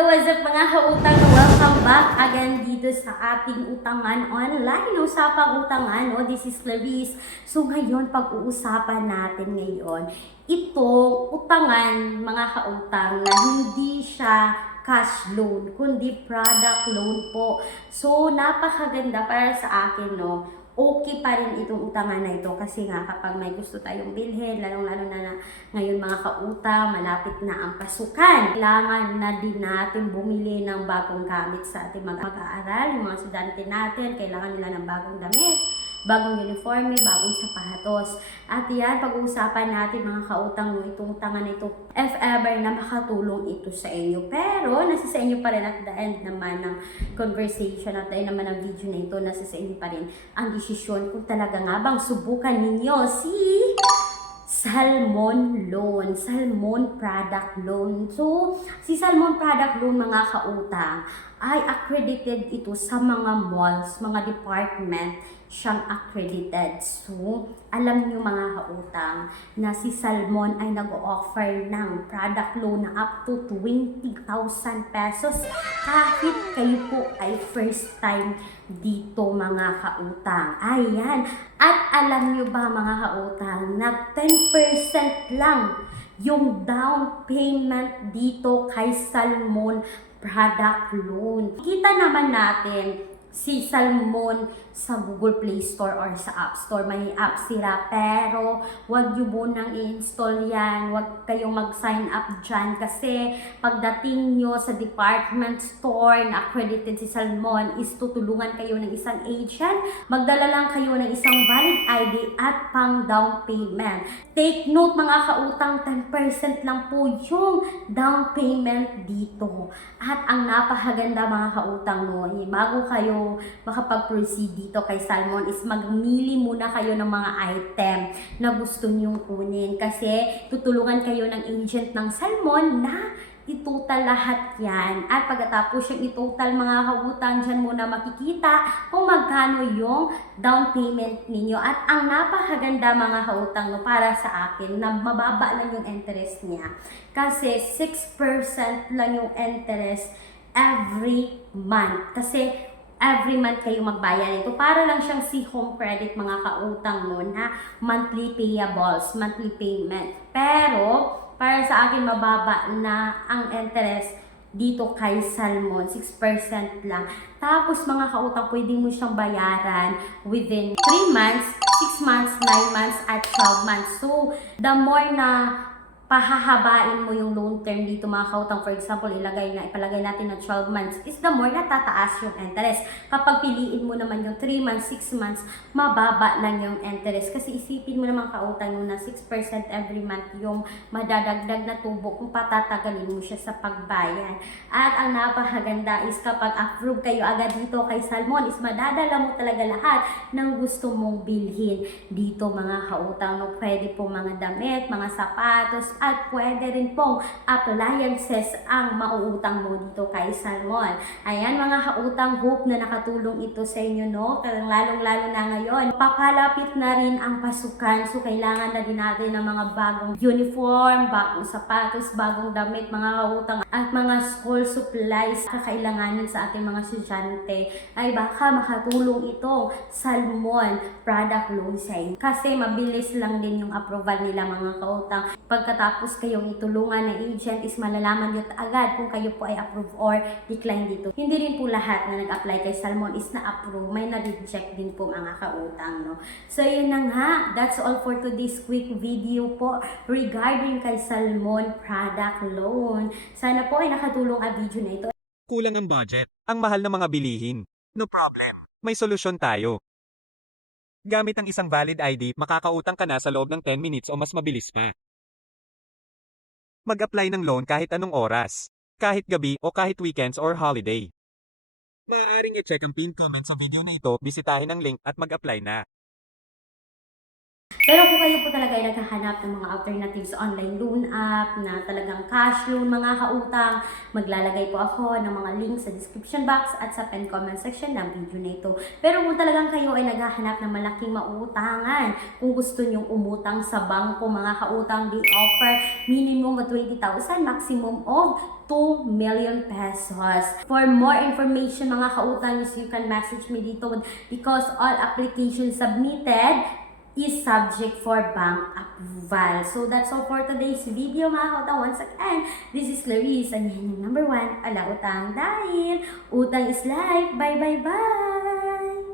Hello, what's up mga kautang? Welcome back again dito sa ating utangan online. Usapang utangan, no? This is Clarice. So ngayon, pag-uusapan natin ngayon, itong utangan mga kautang na hindi siya cash loan, kundi product loan po. So napakaganda para sa akin, no? Okay pa rin itong utangan na ito kasi nga kapag may gusto tayong bilhin, lalong-lalo na ngayon mga kautang, malapit na ang pasukan. Kailangan na din natin bumili ng bagong gamit sa ating mga mag-aaral. Yung mga estudyante natin, kailangan nila ng bagong damit, bagong uniforme, bagong sapatos. At yan, pag-uusapan natin mga kautang mo, itong utangan na ito, if ever na makatulong ito sa inyo. Pero, nasa sa inyo pa rin at the end naman ng conversation at the end naman ng video na ito, nasa sa inyo pa rin ang desisyon kung talaga nga bang subukan ninyo si Salmon Loan, Salmon Product Loan. So, si Salmon Product Loan mga kautang ay accredited ito sa mga malls, mga department siyang accredited. So, alam niyo mga kautang na si Salmon ay nag-offer ng product loan na up to 20,000 pesos kahit kayo po ay first time dito mga kautang. Ayan. At alam niyo ba mga kautang na 10% lang yung down payment dito kay Salmon Product Loan. Kita naman natin si Salmon sa Google Play Store or sa App Store. May app sila, pero wag nyo munang i-install yan. Wag kayong mag-sign up dyan kasi pagdating nyo sa department store na accredited si Salmon is tutulungan kayo ng isang agent. Magdala lang kayo ng isang valid ID at pang down payment. Take note mga kautang, 10% lang po yung down payment dito. At ang napakaganda mga kautang no, bago kayo makapag-proceed dito kay Salmon is magmili muna kayo ng mga item na gusto nyong kunin kasi tutulungan kayo ng agent ng Salmon na itotal lahat yan. At pagkatapos yung itotal mga kautang, dyan muna makikita kung magkano yung down payment ninyo. At ang napakaganda mga kautang no, para sa akin na mababa lang yung interest niya kasi 6% lang yung interest every month. Kasi every month kayo magbayad ito. Para lang siyang si home credit mga kautang mo na monthly payables, monthly payment. Pero, para sa akin mababa na ang interest dito kay Salmon, 6% lang. Tapos mga kautang, pwede mo siyang bayaran within 3 months, 6 months, 9 months, at 12 months. So, the more na pahahabain mo yung loan term dito mga kautang, for example, ipalagay natin na 12 months, is the more na tataas yung interest. Kapag piliin mo naman yung 3 months, 6 months, mababa lang yung interest. Kasi isipin mo naman kautang na 6% every month yung madadagdag na tubo kung patatagalin mo siya sa pagbayad. At ang napakaganda is kapag approve kayo agad dito kay Salmon, is madadala mo talaga lahat ng gusto mong bilhin dito mga kautang. No, pwede po mga damit, mga sapatos, at pwede rin pong appliances ang mauutang mo dito kay Salmon. Ayan mga kautang, hope na nakatulong ito sa inyo, no? Lalong-lalo na ngayon, papalapit na rin ang pasukan. So kailangan na din natin ng mga bagong uniform, bagong sapatos, bagong damit mga kautang, at mga school supplies kakailanganin sa ating mga estudyante. Ay baka makatulong itong Salmon Product Loan sa inyo. Kasi mabilis lang din yung approval nila mga kautang. Pagkatapos kayong itulungan ng agent is malalaman nyo agad kung kayo po ay approve or decline dito. Hindi rin po lahat na nag-apply kay Salmon is na-approve. May na-reject din po mga kautang, no? So yun na nga, that's all for today's quick video po regarding kay Salmon Product Loan. Sana po ay nakatulong ang video na ito. Kulang ang budget, ang mahal ng mga bilihin. No problem. May solusyon tayo. Gamit ang isang valid ID, makakautang ka na sa loob ng 10 minutes o mas mabilis pa. Mag-apply ng loan kahit anong oras, kahit gabi o kahit weekends or holiday. Maaaring i-check ang pinned comment sa video na ito, bisitahin ang link at mag-apply na. Pero kung kayo po talaga ay naghahanap ng mga alternatives online loan app na talagang cash loan mga kautang, maglalagay po ako ng mga links sa description box at sa pen comment section ng video na ito. Pero kung talagang kayo ay naghahanap ng malaking mautangan, kung gusto nyong umutang sa bangko mga kautang, they offer minimum of 20,000, maximum of 2 million pesos. For more information mga kautang, you can message me dito because all applications submitted is subject for bank approval. So that's all for today's video mga kautang. Once again, this is Clarice and yan yung number 1, ala utang dahil utang is life. Bye bye bye!